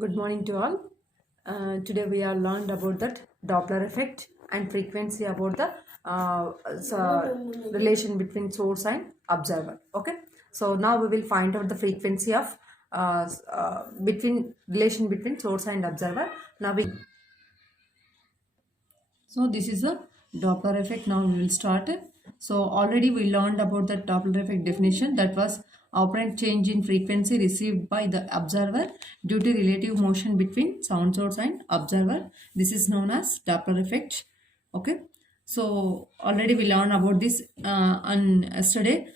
Good morning to all. Today we are learned about that Doppler effect and frequency about the relation between source and observer. Okay. So now we will find out the frequency of between relation between source and observer. Now we So this is a Doppler effect. Now we will start it. So already we learned about the Doppler effect definition, that was apparent change in frequency received by the observer due to relative motion between sound source and observer. This is known as Doppler effect. Okay. So already we learned about this on yesterday.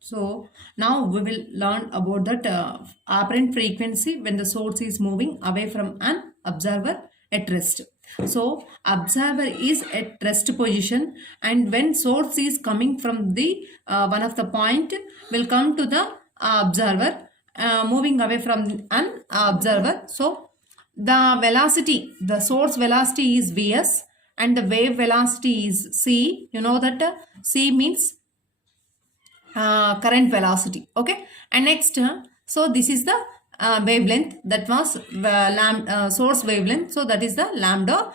So now we will learn about that apparent frequency when the source is moving away from an observer at rest. So observer is at rest position, and when source is coming from the one of the point will come to the observer, moving away from an observer. So the velocity, the source velocity is Vs and the wave velocity is C. You know that C means current velocity. Okay. And next so this is the wavelength, that was source wavelength, so that is the lambda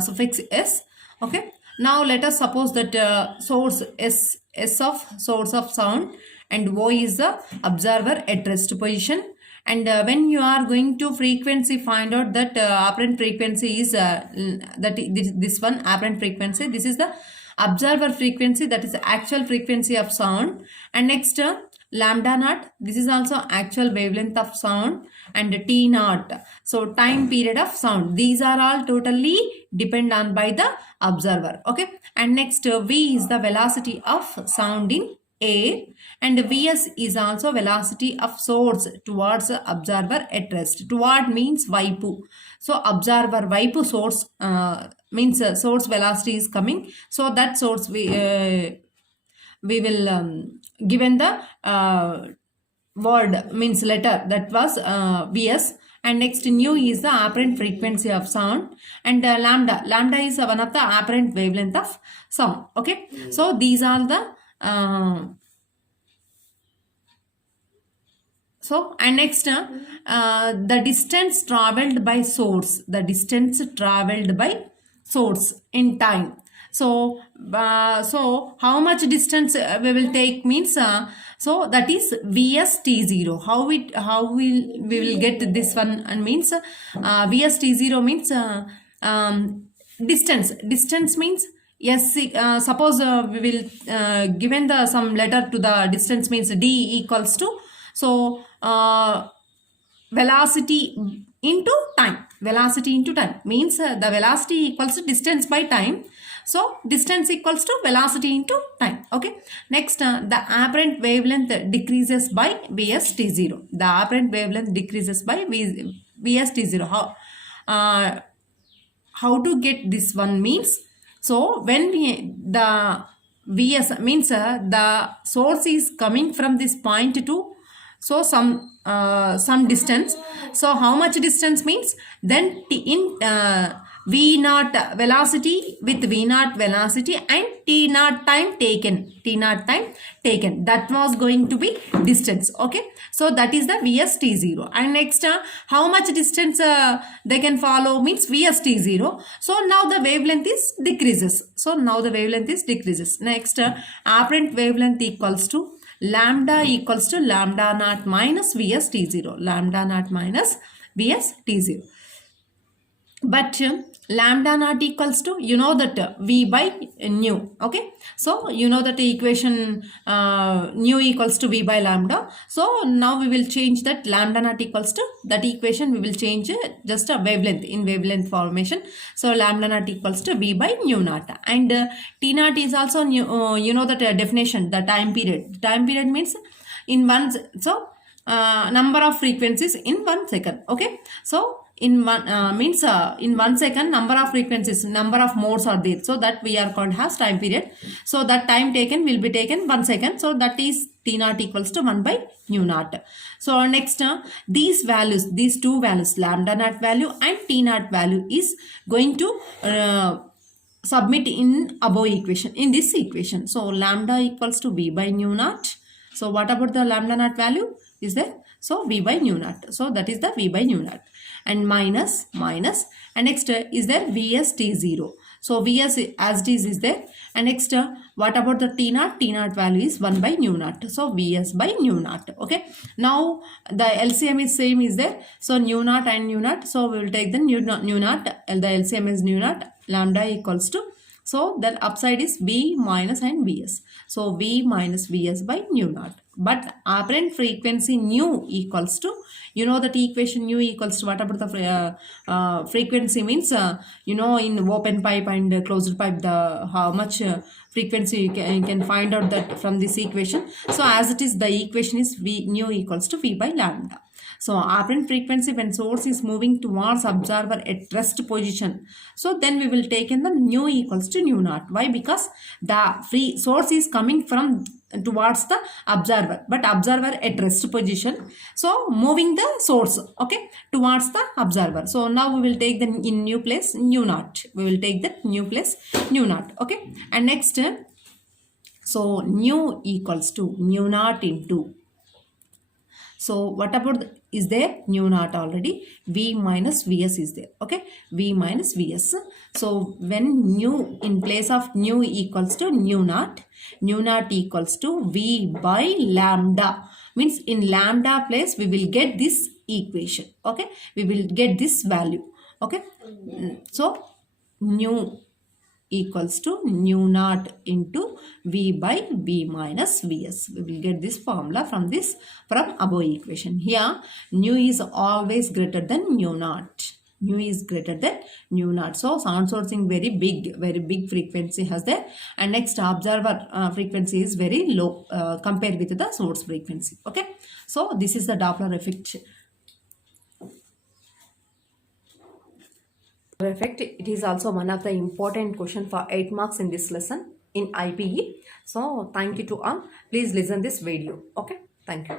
suffix s. Okay. Now let us suppose that source s of source of sound and O is the observer at rest position. And when you are going to frequency, find out that apparent frequency is this one apparent frequency. This is the observer frequency, that is the actual frequency of sound. And next lambda naught, this is also actual wavelength of sound, and t naught, so time period of sound. These are all totally depend on by the observer. Okay. And next v is the velocity of sound in air, and vs is also velocity of source towards observer at rest. Toward means vaipu, so observer vaipu source means source velocity is coming, so that source we will given the word means letter, that was vs. And next nu is the apparent frequency of sound, and lambda is one of the apparent wavelength of sound. Okay. So these are the and next the distance traveled by source, in time. So how much distance we will take means so that is Vs T0. How we will get this one, and means Vs T0 means distance means yes. Suppose we will given the some letter to the distance means d equals to, so velocity into time means the velocity equals to distance by time. So distance equals to velocity into time. Okay. Next the apparent wavelength decreases by Vs T0. The apparent wavelength decreases by Vs T0. How to get this one means, so when the Vs means the source is coming from this point to, so some distance. So how much distance means, then in v naught velocity with v naught velocity and t naught time taken, that was going to be distance. Okay. So that is the Vs T0. And next how much distance they can follow means Vs T0. So now the wavelength is decreases. Next apparent wavelength equals to lambda naught minus Vs T0. But lambda naught equals to, you know that v by nu. Okay. So you know that equation nu equals to v by lambda. So now we will change that lambda naught equals to that equation. We will change just a wavelength in wavelength formation. So lambda naught equals to v by nu naught, and t naught is also you know that definition, the time period. Time period means in one, so number of frequencies in 1 second. Okay. So in one means in 1 second number of frequencies, number of modes are there, so that we are called as time period. So that time taken will be taken 1 second, so that is t naught equals to 1 by nu naught. So next these two values, lambda naught value and t naught value, is going to submit in above equation, in this equation. So lambda equals to v by nu naught. So what about the lambda naught value is there? So V by nu naught. So that is the V by nu naught. And minus, and next is there Vs T0. So Vs as it is there. And next what about the T naught? T naught value is 1 by nu naught. So Vs by nu naught. Okay. Now the LCM is same is there. So nu naught and nu naught. So we will take the nu naught. The LCM is nu naught. Lambda equals to, so the upside is V minus and Vs. So V minus Vs by nu naught. But apparent frequency nu equals to, you know that equation nu equals to what about the frequency means, in open pipe and closed pipe, the how much frequency you can find out that from this equation. So as it is, the equation is V nu equals to V by lambda. So apparent frequency when source is moving towards observer at rest position. So then we will take in the nu equals to nu naught. Why? Because the free source is coming from towards the observer, but observer at rest position. So moving the source, okay, towards the observer. So now we will take the in new place nu naught. We will take the new place nu naught. Okay, and next, so nu equals to nu naught into. So what about is there nu naught already? V minus Vs is there. Okay, V minus Vs. So when nu in place of nu equals to nu naught equals to V by lambda. Means in lambda place we will get this equation. Okay, we will get this value. Okay, so nu equals to nu naught into V by V minus Vs. We will get this formula from above equation. Here nu is always greater than nu naught. Nu is greater than nu naught. So sound sourcing very big frequency has there, and next observer frequency is very low compared with the source frequency. Okay, so this is the Doppler effect. It is also one of the important question for 8 marks in this lesson in IPE. So thank you to all. Please listen this video. Okay, thank you.